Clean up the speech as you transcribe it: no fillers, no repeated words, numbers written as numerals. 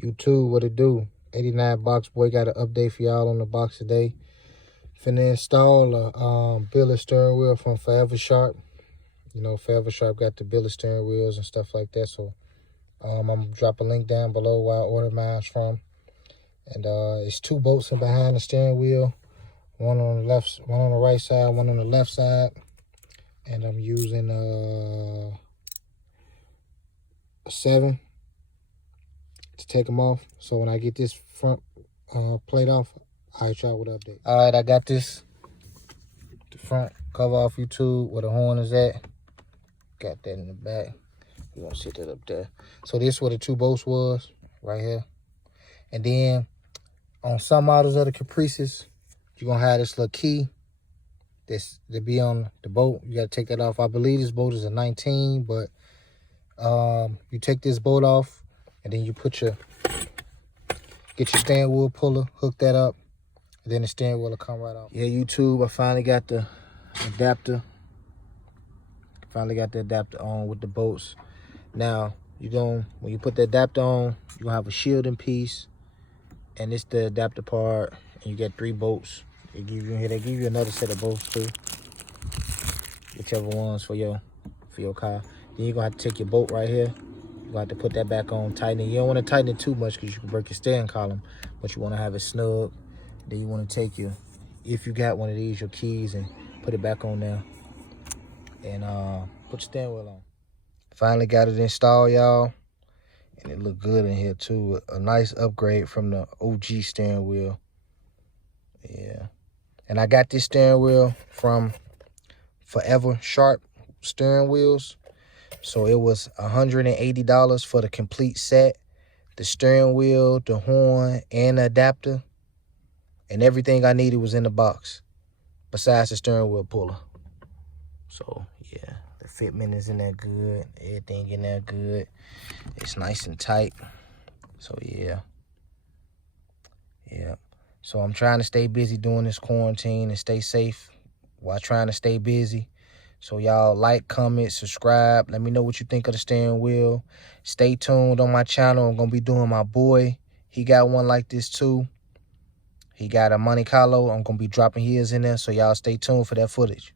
YouTube, what it do? 89 Box Boy got an update for y'all on the box today. Finna install a billet steering wheel from Forever Sharp. You know, Forever Sharp got the billet steering wheels and stuff like that. So I'm gonna drop a link down below where I ordered mine from. And it's 2 bolts in behind the steering wheel. One on the left, one on the right side, one on the left side. And I'm using a 7 to take them off. So when I get this front plate off, I'll try with update. All right, I got this. The front cover off YouTube where the horn is at. Got that in the back. You gonna sit that up there. So this where the 2 bolts was, right here. And then on some models of the Caprices, you're gonna have this little key that's to be on the bolt. You gotta take that off. I believe this bolt is a 19, but you take this bolt off and then you put get your steering wheel puller, hook that up, and then the steering wheel will come right off. Yeah, YouTube, I finally got the adapter. Finally got the adapter on with the bolts. Now, when you put the adapter on, you're gonna have a shielding piece, and it's the adapter part, and you get 3 bolts. They give you another set of bolts too. Whichever ones for your car. Then you're gonna have to take your bolt right here. You're gonna have to put that back on, tighten it. You don't want to tighten it too much because you can break your steering column, but you want to have it snug. Then you want to take if you got one of these, your keys, and put it back on there. And put your steering wheel on. Finally got it installed, y'all. And it look good in here too. A nice upgrade from the OG steering wheel. Yeah. And I got this steering wheel from Forever Sharp steering wheels. So it was $180 for the complete set. The steering wheel, the horn, and the adapter. And everything I needed was in the box. Besides the steering wheel puller. So, yeah. The fitment is in there good. Everything in there good. It's nice and tight. So, yeah. Yeah. So, I'm trying to stay busy doing this quarantine and stay safe while trying to stay busy. So, y'all like, comment, subscribe. Let me know what you think of the steering wheel. Stay tuned on my channel. I'm going to be doing my boy. He got one like this, too. He got a Monte Carlo. I'm going to be dropping his in there. So, y'all stay tuned for that footage.